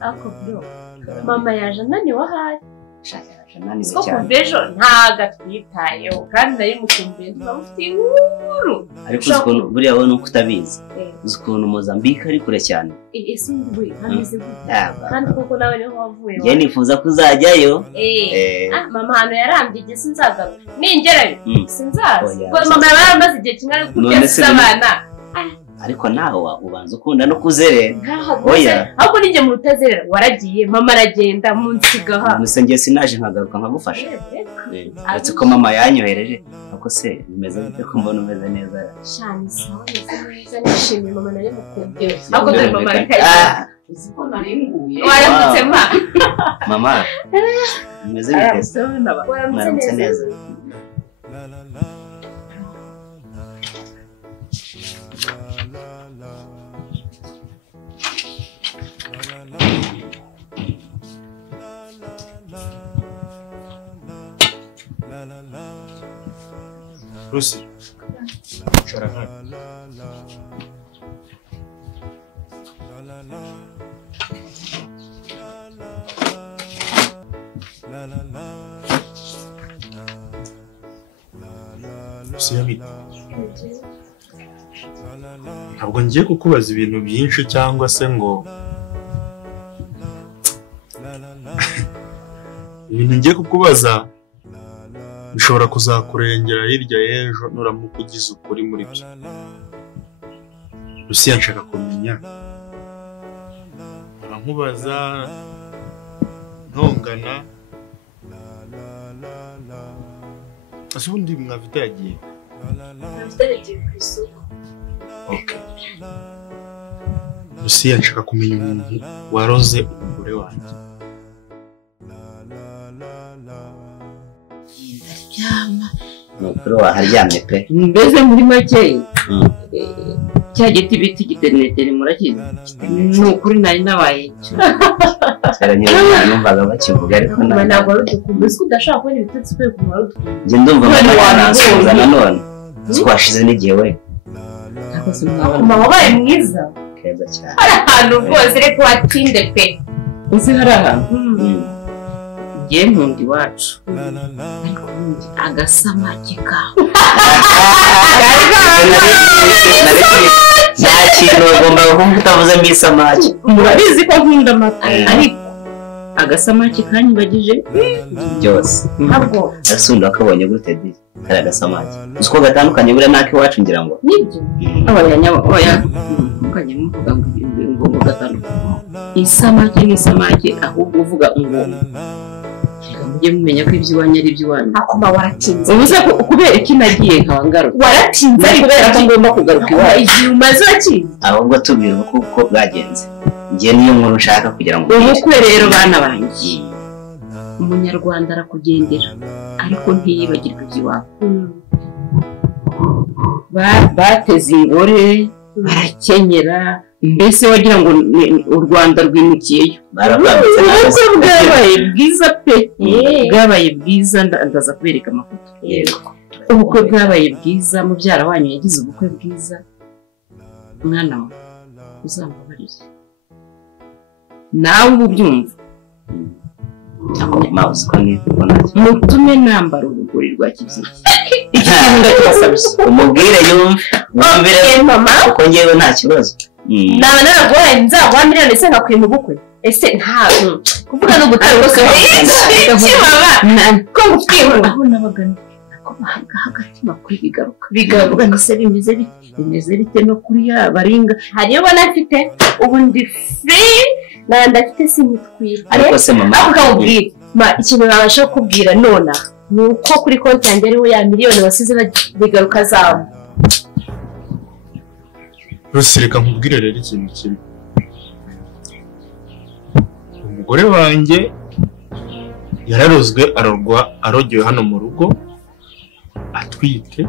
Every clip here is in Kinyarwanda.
ako bro mama yaje ananiwe ahari Ko kubejo ntaga twitayeho kandi nari mukumbuye ntibafite inkuru ariko ukuntu buriya wowe nuko utabizi ukuntu Mozambique ari kure cyane ese ndi hameze gute kandi koko nawe niho wavuye njye nifuza kuzajyayo mama hano yarambye sinzagaruka ningerayo sinzaza ngo mama yaramaze igihe kingana gute abana ariko nawe ubanza ukunda no kuzerera oya ahubwo ninjye mu rutazerera waragiye mama aragenda munsigaha ngiye sinaje nkagaruka nkagufasha uretse ko mama yanyohereje ako se bimeze bite ko mbona umeze neza shani sawa neza nishimiye mama nari mukumbuye ahubwo dore mama arikaye uziko naringuye waramutse mama bimeze bite waramutse neza Lucy, cara hano. Lucy yabita. Ntabwo ngiye kukubaza ibintu byinshi cyangwa se ngo ibintu ngiye kukubaza bishobora kuzakurengera hirya y'ejo nuramuka ugize ukuri muri byo. Lucy nshaka kumenya urankubaza ntongana ase ubundi mwafite yagiye ku isoko okay. Lucy nshaka kumenya umuntu waroze umugore wanjye. Nukuri waharyamye pe mbese muri make cya giti biti giteneteri murakizi nukuri nari nabaye cyera nyine numvaga bakivuga ariko ntabwo ari udukumbuye ko udashaka kubona ibitutsi pe kumara udukumbuye njye ndumva wanasubiza nanone twashize n'igihe we mama wabaye mwiza keza cyane hari ahantu rwose reka watinde pe uzi hari ahantu ngiye nkundi iwacu agasamaki kawe nta kintu bagomba kumva utavuzemo isamaki murabizi ko nkunda amata ariko agasamaki kanyibagije byose ntabwo asundi wakabonye gute di kari agasamaki uzi ko gatandukanye buriya n'ako iwacu ngira ngo nibyo oya mukanye muvuga ngo ibintu ngo gatandukanye isamaki n'isamaki ahubwo uvuga ngo mujye mumenya ko iby'iwanyu ari iby'iwanyu akoma waratinze ubuze kubera iki nagiye nkabangaruka waratinze kubera ko ngomba kugaruka iwacu igihe umaze wakize ahubwo tubwira uko bwagenze njye niyo nkuru nshaka kugira ngo ubukwe rero bana banjye umunyarwanda arakugendera ariko ntiyibagirwe iby'iwabo bateze ingore barakenyera mbese wagira ngo u Rwanda rwimukiyeyo barabambitse ubukwe bwabaye bwiza pe bwabaye bwiza ndaza kubereka amafoto ubukwe bwabaye bwiza mubyara wanyu yagize ubukwe bwiza mwana we uzambabarire nawe ubyumva mouse ko nibona mutume nambara urugori rwa kibyeyi iki kintu ndakibasabye umubwire yumvire mama uko ngewe nta kibazo naba naraguhaye nzaguha miliyoni ese ngakwima ubukwe ese nta kuvuga no gutara rwose mama ko ngufitiye aho nabagana ko hagati makuru bigaruka ndetse bimeze bite no kuri baringa hariyo bona afite ubu ndi free ndafite simitwite ariko se mama akubwira ikintu nabasha kubwira nona nuko kuri konti yanjye ariho ya miliyoni wasize bigaruka zawo Lucy reka nkubwire rero ikintu kimwe umugore wanjye yararozwe arogewe hano mu rugo atwite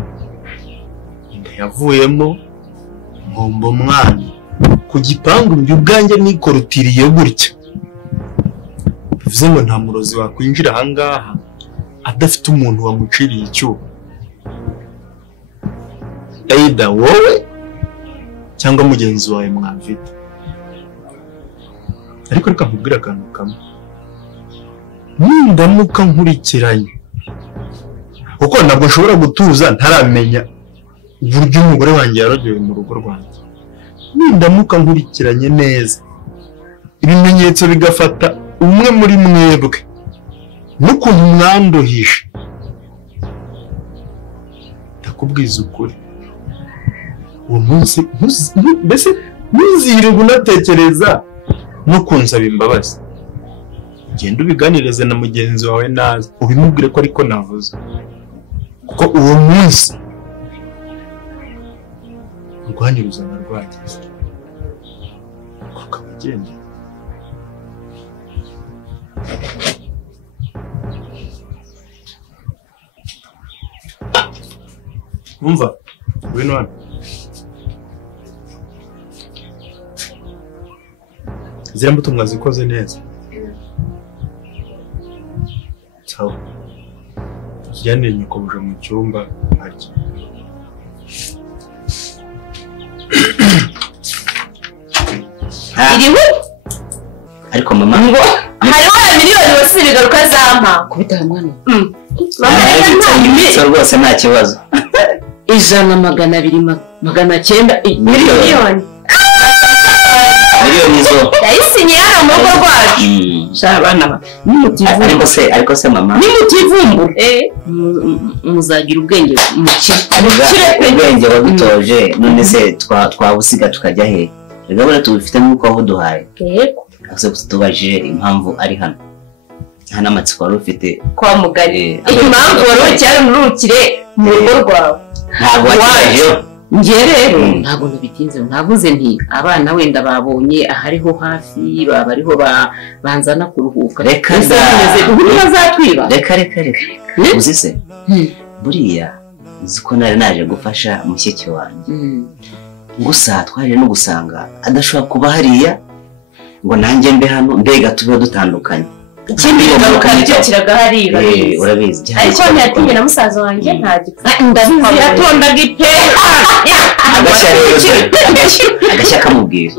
inda yavuyemo ngomba umwana ku gipangu njye ubwanjye nikorutiriye gutya bivuze ngo nta murozi wakwinjira ahangaha adafite umuntu wamuciriye icyuho either wowe cyangwa mugenzi wawe mwavite ariko reka nkubwire akantu kamwe, nindamuka nkurikiranye kuko ntabwo nshobora gutuza ntaramenya uburyo umugore wanjye yarogewe mu rugo rwanjye. Nindamuka nkurikiranye neza ibimenyetso bigafata umwe muri mwebwe n'ukuntu mwanduhishe, ndakubwiza ukuri uwo munsi mbese ntuzirwe unatekereza no kunsaba imbabazi. Genda ubiganirize na mugenzi wawe naza ubimubwire ko ariko navuze, kuko uwo munsi urwanyu ruzana rwagize ukaba ugenda. Umva ngwino hano, ziriya mbuto mwazikoze neza. Sawa, tujyanire nyakubahwa mu cyumba arya. iriwe ariko mama ngo hariho miliyoni wese bigaruka zampa kubita mwana. mama reka rwose nta kibazo. 100, 200, 900 miliyoni zo yayisinye hano mu rugo rwacu. Shabana ariko se mama nimutivumbura muzagira ubwenge ubwenge wadutoje, none se twabusiga tukajya he? Rega tubifite nk'uko waduhaye. Yego ase tubajije impamvu ari hano, nta n'amatsiko wari ufite kwa mugari impamvu wari cyari murukire mu rugo rwawe ntabwo wakibaje. Nge rero ntabwo nabitinze, navuze nti abana wenda babonye ahariho hafi bariho banzana kuruhuka. Reka bazatwiba. Reka uzi se buriya uziko nari naje gufasha mushyiki wanjye, gusa twaje no gusanga adashobora kuba hariya ngo nanjye mbe hano, mbega tube dutandukanye. Ikindi garuka cyakiraga hari urabizi ariko ntiyatinye na musaza wanjye ndabizi yatondaga ipera agashya kamubwira.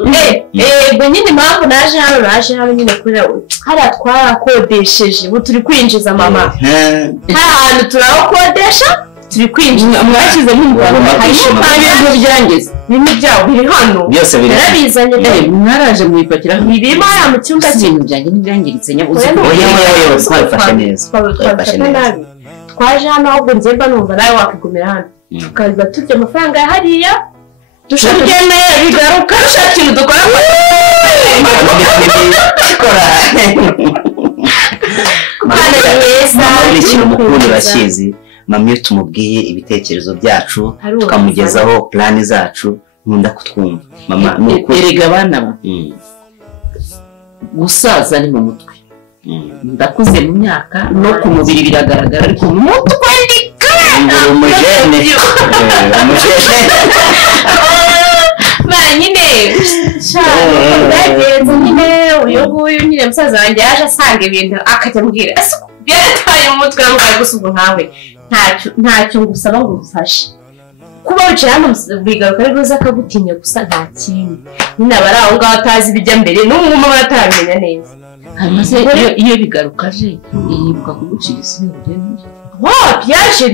Ubwo nyine impamvu naje hano nyine kubera hariya twarakodesheje, ubu turi kwinjiza mama nta hantu turakodesha turi kwinjiza. Mwashyizemo umugabo harimo byangiza bimwe byawo biri hano byose biri narabizanye mwaraje mwipakira birimo hariya mu cyumba cy'ibintu byanjye n'ibyangiritse nyabuze. twabifashe neza nabi. Twaje hano ahubwo nzemba numva nawe wakigumira hano tukaza turya amafaranga ya hariya dushakene bigaruka dushaka ikintu dukora ikintu mukuru urakizi. Mama iyo tumubwiye ibitekerezo byacu tukamugezaho plani zacu nkunda kutwumva. Mama erega abana gusaza ni mu mutwe. Ndakuze mu myaka no ku mubiri biragaragara, ariko mu mutwe umujene nyine byagenze nyine. uyu nguyu nyine musaza wanjye yaje asanga ibintu akajya ambwira byataye mu mutwe ngo gusa ubu nkawe ntacyo ngusaba ngo umfashe. kuba wicaye hano bigaruka ari guza akagutinya gusa nta kindi. nyine abari aho ngaho atazi ibijya mbere n'umwuma bataramenya neza. hanyuma iyo bigaruka aje yibuka kugucira isi n'urugendo. byaje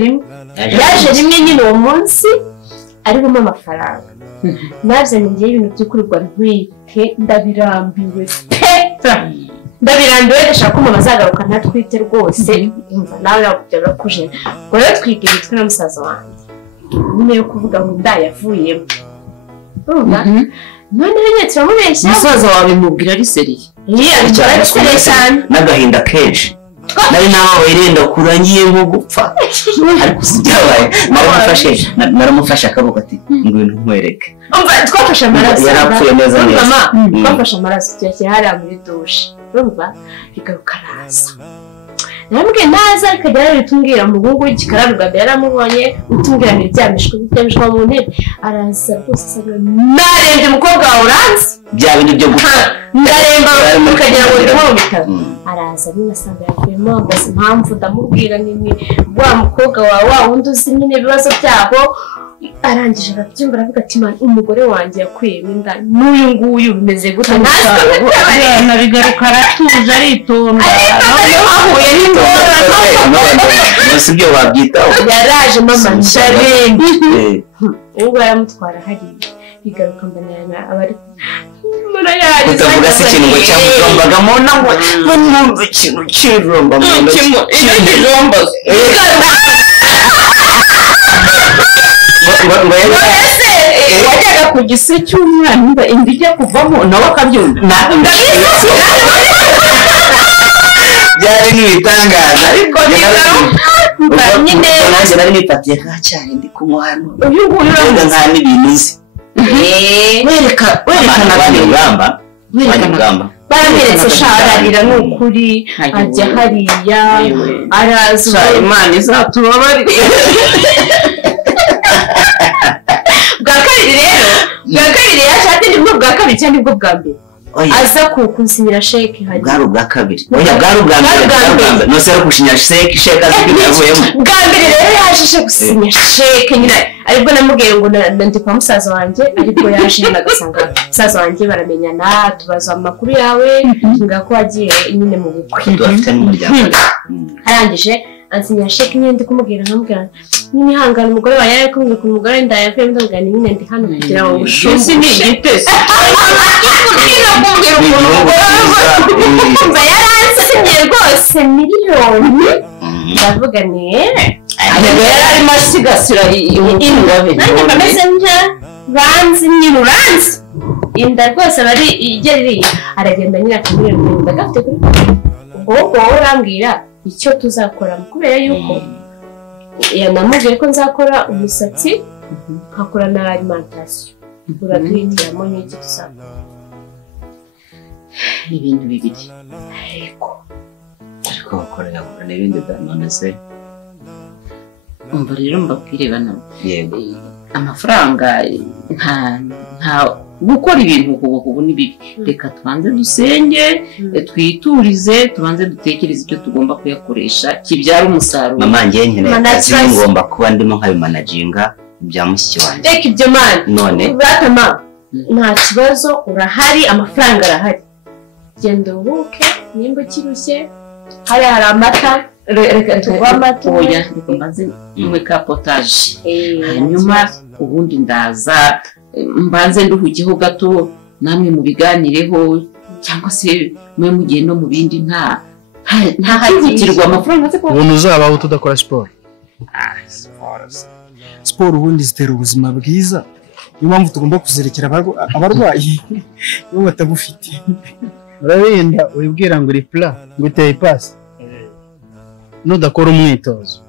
rimwe nyine uwo munsi ari bumwe amafaranga nabyo ngiye ibintu by'ukurirwa ntwite ndabirambiwe ndashaka ko umuntu azagaruka ntatwite rwose. nawe yakujyaga kuje ngo rero twige imitwe na musaza wanjye nyine yo kuvuga ngo ndayavuyemo. none rero turamubeshya musaza wawe mubwira ari seriye. ari seriye cyane n'agahinda kenshi. nari nawe irenda kurangiye nko gupfa, ariko sibyabaye. naramufashe akaboko ati ngwino nkwereke. twafashe amaraso yarapfuye neza neza. twafashe amaraso tuyashyira hariya muri dushe. urumva bigaruka araza namwe naza akajya yaritubwira mu bungu w'igikararuga yaramubonye utubwira ngo ibyamishwa mu ntebe. araza rwose asanga narembye umukobwa wawe uranzi bya bindi byo gupfa ndaremba ukagira ngo ndi mu bitaro. araza nyine asanga yakuyemo ambaza impamvu ndamubwira nini wa mukobwa wawe wa wundi uzi nyine ibibazo byabo arangije arabyumva aravuga ati man umugore wanjye yakuyemo inda n'uyu nguyu bimeze gute na bigaruka aratuje aritonda ahuye n'ingorane sibyo wabyitaho yaraje mama ndarembe ubwo yaramutwara hariya bigaruka mbana abari utavuga se ikintu ngo cyamujombaga mu nda ngo numva ikintu kiromba mu nda ngo wajyaga ku gise cy'umwana inda ijya kuvamo nawe akabyumva byari nk'ibitangaza ariko nyine nanjye nari nifatiye ka cyane ndi kunywa hano uyu nguyu urabona nta n'ibintu uzi werekana urugamba barameretse shararira n'ukuri ajya hariya araza Imana izatubabarire bwa kabiri yashatse nibwo bwa kabiri cyangwa nibwo bwa mbere aza kunsinyira sheke hariya bwari ubwa kabiri bwari ubwa mbere nose ari gusinya sheke azi ko yavuyemo bwa mbere rero yaje gusinya sheke nyine aribwo namubwiye ngo ndi kwa musaza wanjye aribwo yaje nagasanga musaza wanjye baramenyana tubaza amakuru yawe ngako wagiye nyine mu bukwe dufite n'umuryango arangije ansinya sheke nyine ndi kumubwira nkamubwira nyine hangana umugore wa yari kumwe ku mugore ndayavuye ndongana nyine ndi hano kugira ngo ushumbe ni igitese umva yaransinyiye rwose miliyoni ndavuga ni yari arimo asigasira ingabe nanjye mbameze nka banzi nyine uranzi inda rwose bari igereye aragenda nyine akamubwira ngo ndagafite kuri ubwo wowe urambwira icyo tuzakora kubera yuko yanamubwiye ko nzakora umusatsi nkakora na alimentation uraduhitiramo n'iki tuzakora ibintu bibiri ariko bakorera n'ibindi none se umva rero mbabwire bano yego amafaranga nta gukora ibintu ubu ni bibi reka tubanze dusenge twiturize tubanze dutekereze icyo tugomba kuyakoresha kibyara umusaruro mama njye nkeneye akazi ngomba kuba ndimo nkabimanaginga bya mushiki wanjye reka ibyo mani none batama nta kibazo urahari amafaranga arahari genda ubuke nimba ukirushye hariya hari amata reka tuguhe amata oya reka mbanze nywe ka potaje hanyuma ubundi ndaza mbanze nduhugiyeho gato namwe mubiganireho cyangwa se mwe mugiye no mu bindi nta hihutirwa amafaranga ubuntu uzabaho tudakora siporo siporo ubundi zitera ubuzima bwiza niyo mpamvu tugomba kuzerekera abarwayi nibo batabufite urabirinda uribwira ngo uri pura ngo uteye ipasi nudakora umwitozo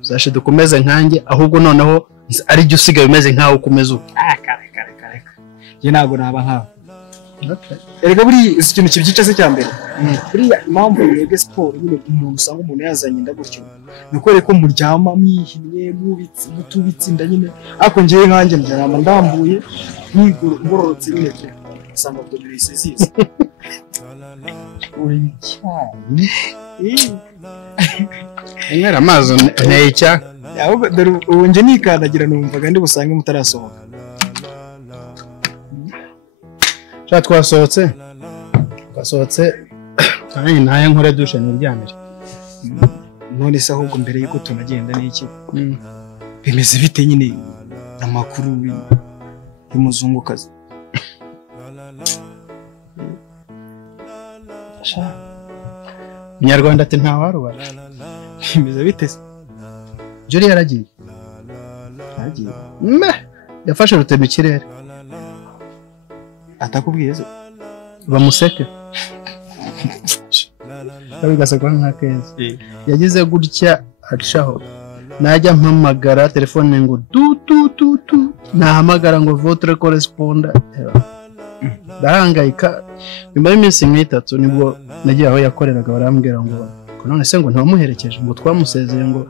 uzashiduka dukomeze nkanjye ahubwo noneho ari byo usigaye umeze nkaho ukomeza uko njye ntabwo naba nkawe erega buriya uzi ikintu kibyica se cya mbere buriya impamvu mwebwe siporo nyine umuntu usanga umuntu yazanye inda gutyo ni ukore ko muryama mwihinnye mutubitse inda nyine ariko njyewe nkanjye ndyama ndambuye ngororotse nyine usanga abdominisi ziza uri icyayi inywera amazi nteye icyaka ubu njye nikandagira numvaga ndi busange mutarasohoka sha twasohotse kandi naye nkore dushe niryamire none se ahubwo mbere yuko tunagenda n'iki bimeze bite nyine amakuru y'umuzungukazi Munyarwanda ati ntawarubara bimeze bite se Jori yaragiye yafashe rutema ikirere atakubwiye se bamuseke kabigasakwa nk'akeza yagize gutya acaho najya mpamagara telefone ngo tu nahamagara ngo votre correspondant ndahangayika nyuma y'iminsi nk'itatu nibwo nagiye aho yakoreraga barambwira ngo none se ngo ntiwamuherekeje ngo twamusezeye ngo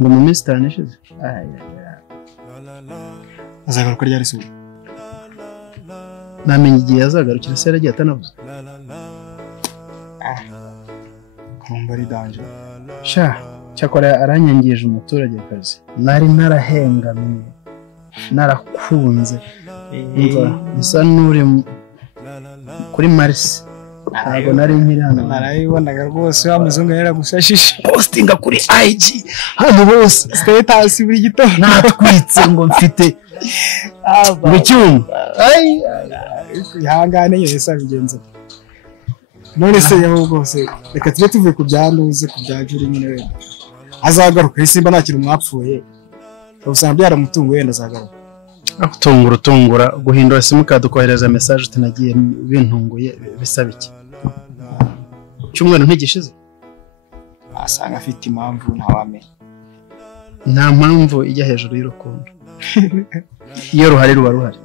mu minsi 5 ishize azagaruka ryari se namenye igihe azagarukira se yaragiye atanavuze kumva ari danje sha cyakora aranyangije umuturage kazi nari narahengamiye narakunze umva bisa n'uri kuri Mars ntabwo nari nkiri hano narayibonaga rwose wa muzungu yaragusashije postinga kuri IG hano bose status buri gitondo natwitse ngo mfite icyuma ihangane yesa bigenze none se yaho rwose reka tujye tuvuye ku byanduze ku byajuri nyine we azagaruka isimba nta kintu mwapfuye usanga byaramutungo yenda azagaruka utungura guhindura simukadi ukohereza message utanagiye bintunguye bisaba iki cyumweru ntigishize asanga afite impamvu ntawamenya nta mpamvu ijya hejuru y'urukundo iyo ruhari ruba ruhari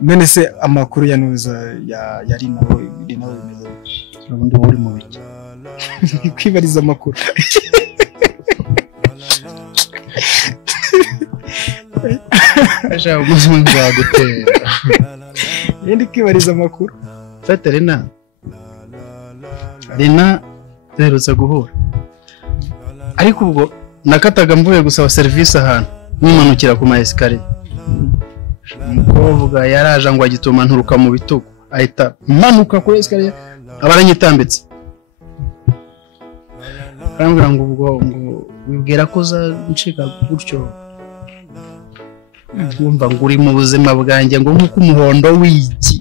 none se amakuru ya nuza yari nawe bimeze ubundi uri mu biki kwibariza amakuru aje umuzungu wagutera yendi kwibariza amakuru fete Rena derutse guhura ariko ubwo nakataga mvuye gusaba service ahantu nimanukira ku maesikariye umukobwa yaraje ngo agituma nturuka mu bitugu ahita manuka kuri esikariye abaranyitambitse arambwira ngo ubwo ngo wibwira ko uzancika gutyo wumva ngo uri mu buzima bwanjye ngo nk'uko umuhondo w'igi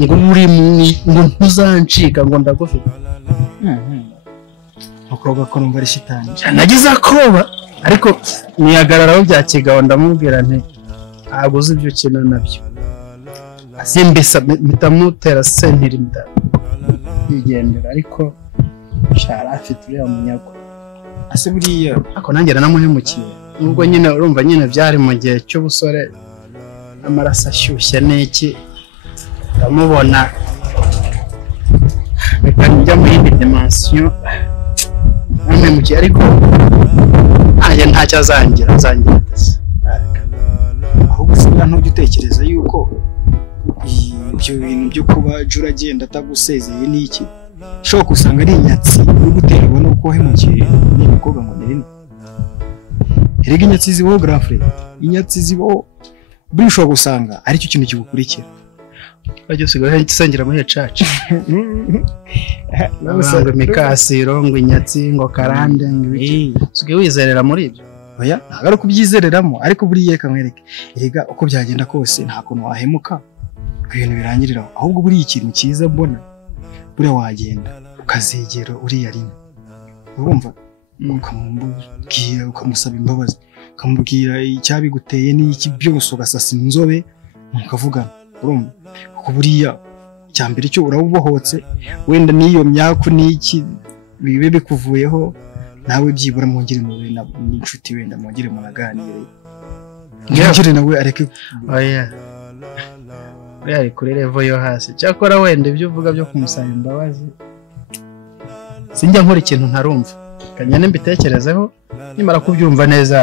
ngo uri ngo ntuzancika ngo ndagufite ukobwa ko numva ari shitani nagize akoba ariko niyagararaho bya kigabo ndamubwira nti ntabwo uzi ibyo kintu nabyo simbisa mitamutera sentiri nda yigendera ariko shara afite uriya munyago ase buriya ako nanjye namuhemukiye nubwo nyine urumva nyine byari mu gihe cy'ubusore amaraso ashyushye n'iki ndamubona reka njya mu yindi dimension namuhemukiye ariko ntacyo azangira ahubwo singa ntujya utekereza yuko ibyo bintu byo kuba jura agenda atagusezeye n'iki shoko usanga ari inyatsi no guterwa no kuhemukiye n'ibikobwa ngo nirino erega inyatsi zibaho grand frère inyatsi zibaho buri shoko gusanga ari cyo kintu kigukurikira bajye usigaye gisengera muri church n'abasanga mikasiro ngo inyatsi ngo karande ngo ibiki usigaye wizerera muri ibyo oya ntabwo ari kubyizereramo ariko buri yeka nkwereke erega uko byagenda kose nta kuntu wahemuka ibintu birangirira ahubwo buri ikintu cyiza mbona buri wagenda ukazegera uriya rimwe urumva ukamubwira ukamusaba imbabazi ukamubwira icyabiguteye n'iki byose ugasasa inzobe mukavugana urumva kuko buriya cyambere cyo urabubohotse wenda niyo myako n'iki bibe bikuvuyeho nawe byibura mwongere mu n'inshuti wenda mwongere munaganire ngire nawe areke oya ari kuri level yo hasi cyakora wenda ibyo uvuga byo kumusaba imbabazi sinjya nkora ikintu ntarumva kanyane mbitekerezeho nimara kubyumva neza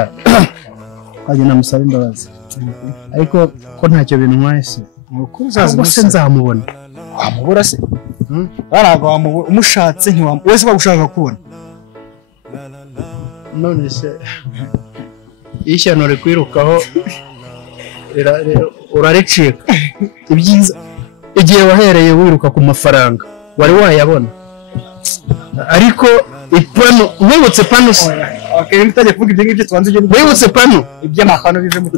kwajye namusaba imbabazi ariko ko ntacyo bintu mwese nuko uzaza nzamubona wamubura se baraga wamubura umushatse ntiwamubura wese bagushaka kubona none se ishyano rikwirukaho uraricika ibyiza igihe wahereye wiruka ku mafaranga wari wayabona ariko ipano wibutse pano se okay mutaje kuvuga ibyo ngibyo twanze ibyo wibutse pano iby'amapano bive mu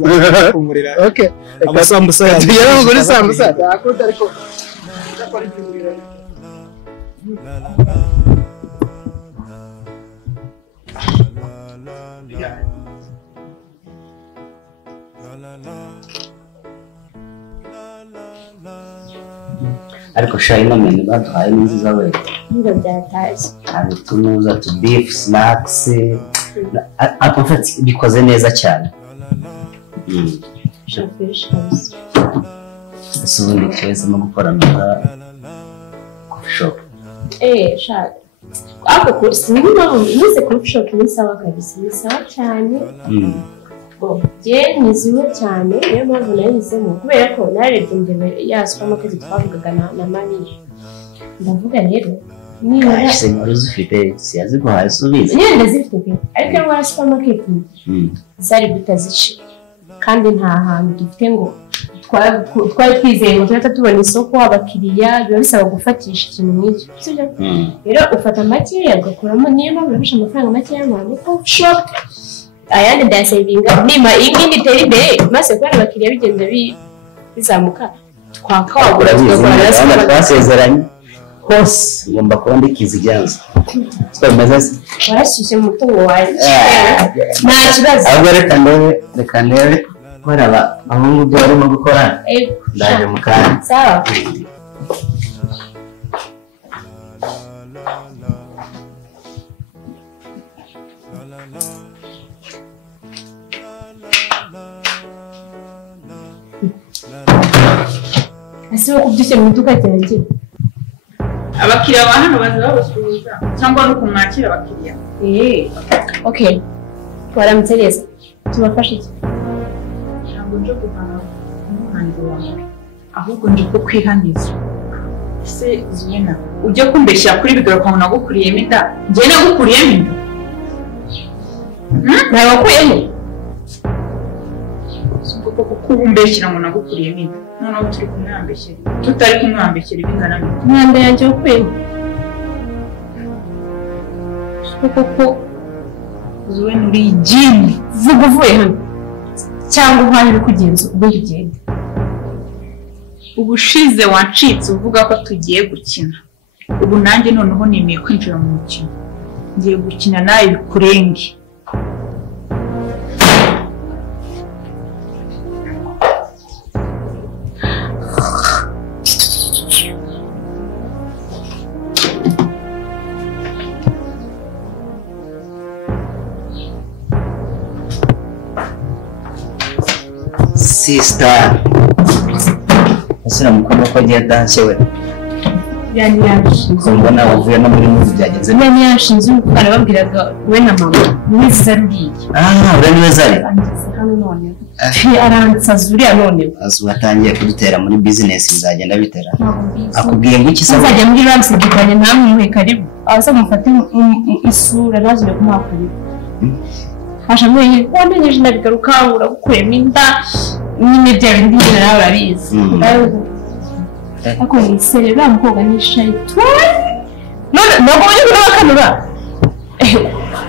kumurira okay abasambusa yari ngo ni sambusa akunda ariko ariko shayina meni baduhaye nziza we ngo byataje kandi tunuza tu beef snacks apofati bikoze neza cyane ubundi twese no gukorana na coffee shop shaka ako kursi nize coffee shop ni sawa kabisa ni sawa cyane je niziwe cyane niyo mpamvu nahisemo kubera ko narebye imbere ya supermarket twavugaga na mani ndavuga rero niba se maruzi ufite siyazi guhaye subiza nyine ndazifite ariko wa supermarket Zari bitazici kandi nta hantu dufite ngo twari twizeye ngo tuhita tubona isoko abakiriya biba bisaba gufatisha ikintu nk'icyo sibyo rero ufata makeya ugakuramo niyo mpamvu urafashe amafaranga makeya y'abantu ko shop ayandi ndayasevinga nima iyi itera imbere maze kubera abakiriya bigenda bizamuka twakawagura tugakora twasezeranye hose ngomba kuba ndikizijyanza twemeza se warashyushye mu mutungo wanjye nta kibazo ahubwo reka ndebe baraba ahungu byo barimo gukora ndaje mu kanya sawa ese wo kubyushye mu iduka ryanjye abakiriya ba hano baza babasuhuza cyangwa no kumwakira abakiriya okay twaramutse neza tubafashe iki ntabwo nje guhana umuhanzi wawe ahubwo nje ko kwihaniza ese Zuena ujye kumbeshyira kuri bigaruka ngo nagukuriyemo inda njye nagukuriyemo inda nawe wakuyemo kuko kukumbeshyira ngo nagukuriyemo inda noneho turi kumwambeshyira tutari kumwambeshyira ibingana n'ibyo umwanda yanjye wakuyemo kuko Zuena uri igini vuga uvuye hano cyangwa uhari uri kugenza ubundi ugenda ubushize wancitse uvuga ko tugiye gukina ubu nanjye noneho nemeye kwinjira mu mukino ngiye gukina nawe bikurenge sister asira mukobwa ko agiye atanshye we yani yashinze mbona wavuye no muri muzi byagenze yani yashinze umukara babwiraga we na mama ni Zari uriya niwe Zari hano none aransaza uriya none azu atangiye kudutera muri business bizagenda bitera akubwiye ngo iki se azajya muri ramsi gikanye namwe karibu aza mufate isura nazwe kumwakuriye Ashamwe wamenyeje nabigaruka uragukuyemo inda nyine bya bindi nawe urabizi ako ni serera mukobwa ni shayitani none nabonye n'abakanura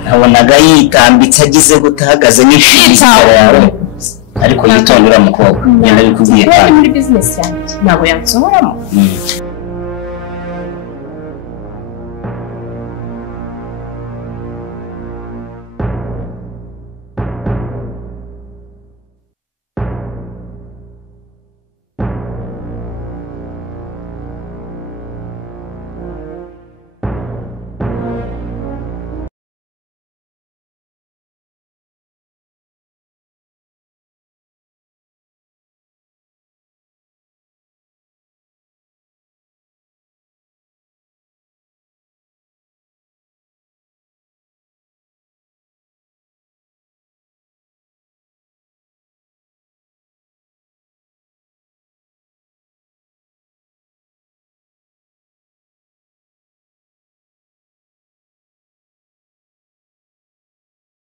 nabonaga yitambitse agize gutahagaze n'ishitara yawe ariko yitondera mukobwa ngenda bikubwiye kandi muri business yanjye ntabwo yansohoramo